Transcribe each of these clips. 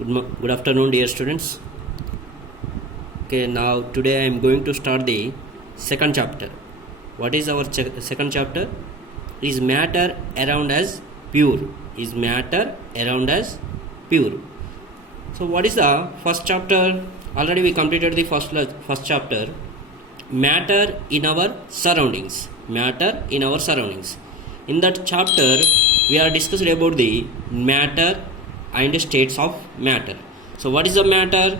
Good afternoon, dear students. Okay, now today I am going to start the second chapter. What is our second chapter? Is matter around us pure? Is matter around us pure? So, what is the first chapter? Already we completed the first chapter. Matter in our surroundings. Matter in our surroundings. In that chapter, we are discussed about the matter and states of matter. So what is the matter?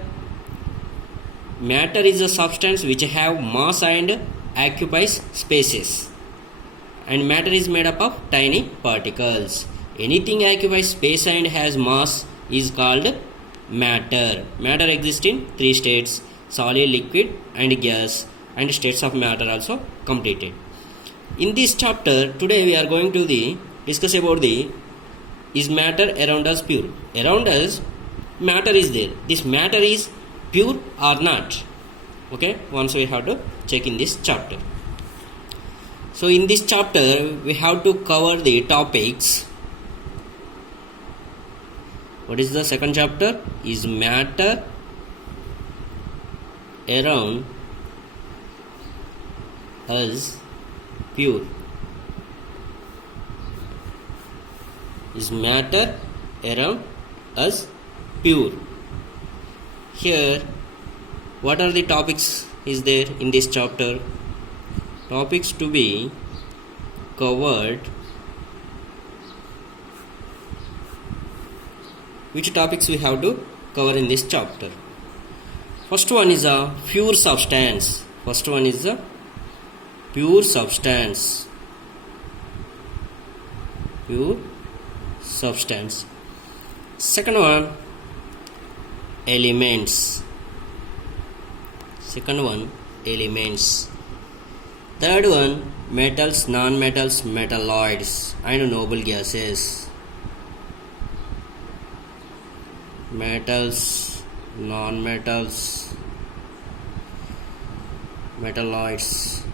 Matter is a substance which have mass and occupies spaces, and matter is made up of tiny particles. Anything occupies space and has mass is called matter. Matter exists in three states: solid, liquid and gas, and states of matter also completed. In this chapter today we are going to discuss about the is matter around us pure? Around us matter is there. This matter is pure or not? Okay, once we have to check in this chapter. So in this chapter we have to cover the topics. What is the second chapter? Is matter around us pure? Is matter around us pure? Here, what are the topics is there in this chapter? Topics to be covered. Which topics we have to cover in this chapter? First one is a pure substance. First one is a pure substance. Pure substance. Second one, elements. Second one, elements. Third one, metals, non-metals, metalloids and noble gases. Metals, non-metals, metalloids,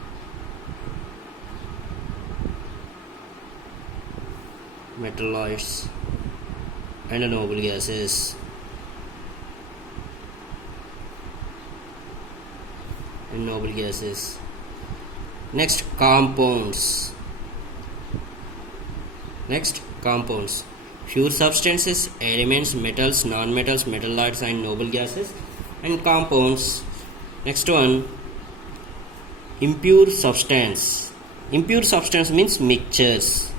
and noble gases. Next, compounds. Pure substances, elements, metals, non-metals, metalloids and noble gases, and compounds. Next one, impure substance. Impure substance means mixtures.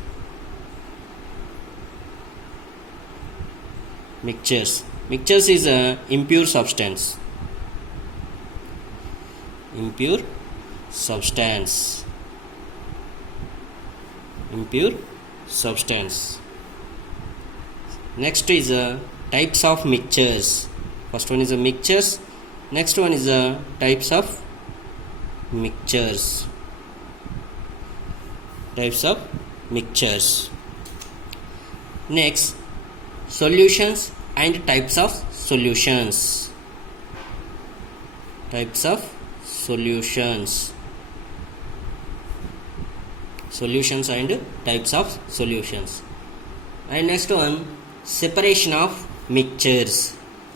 Mixtures is a impure substance. Impure substance. Next is types of mixtures. First one is a mixtures. Next one is types of mixtures. Next, solutions and types of solutions. Solutions and types of solutions. And next one, separation of mixtures.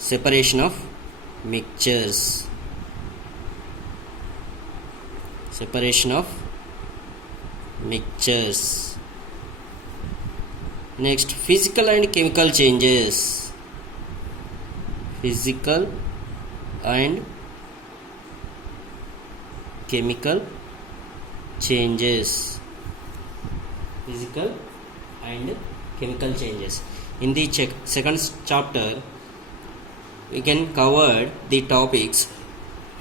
Next, physical and chemical changes. Physical and chemical changes. In the second chapter, we can cover the topics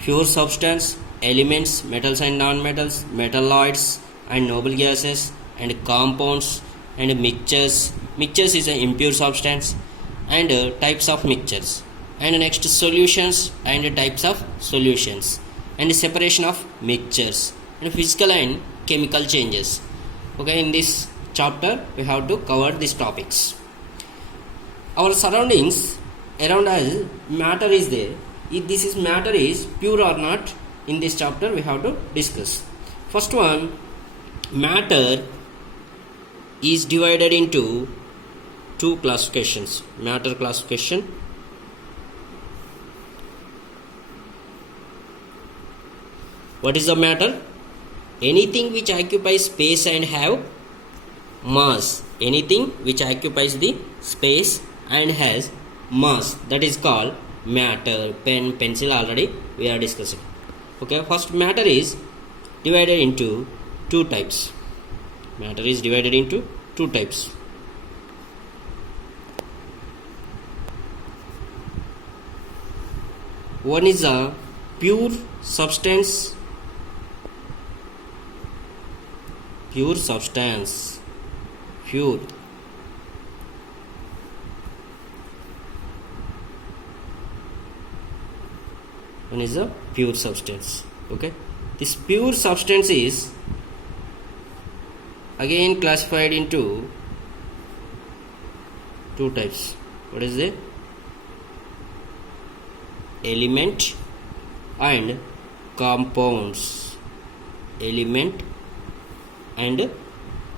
pure substance, elements, metals and non-metals, metalloids and noble gases, and compounds and mixtures. Mixtures is an impure substance, and types of mixtures. And next, solutions and types of solutions, and separation of mixtures, and physical and chemical changes. Okay, in this chapter we have to cover these topics. Our surroundings around us, matter is there. If this is matter is pure or not, in this chapter we have to discuss. First one, matter is divided into two classifications: matter classification What is the matter? Anything which occupies space and have mass. Anything which occupies the space and has mass, that is called matter. Pen, pencil already we are discussing. Okay, first, matter is divided into two types. Matter is divided into two types. One is a pure substance. Pure substance. Pure. One is a pure substance. Okay. This pure substance is again classified into two types. What is it? Element and compounds. Element and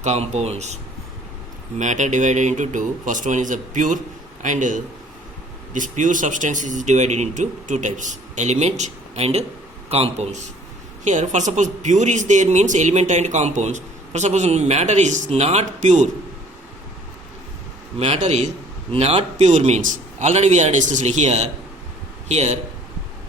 compounds. Matter divided into two. First one is a pure, and this pure substance is divided into two types, element and compounds. Here, for suppose pure is there means element and compounds. For suppose matter is not pure. Matter is not pure means already we are discussed here. Here,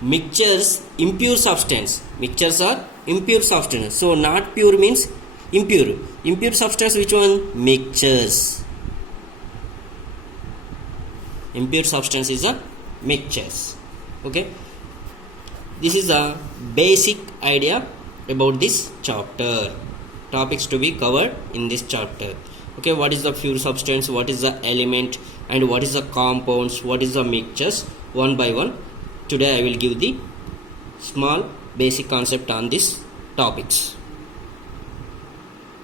mixtures, impure substance. Mixtures are impure substance. So, not pure means impure. Impure substance, which one? Mixtures. Impure substance is a mixtures. Okay. This is a basic idea about this chapter. Topics to be covered in this chapter. Okay. What is the pure substance? What is the element? And what is the compounds? What is the mixtures? One by one. Today I will give the small basic concept on these topics.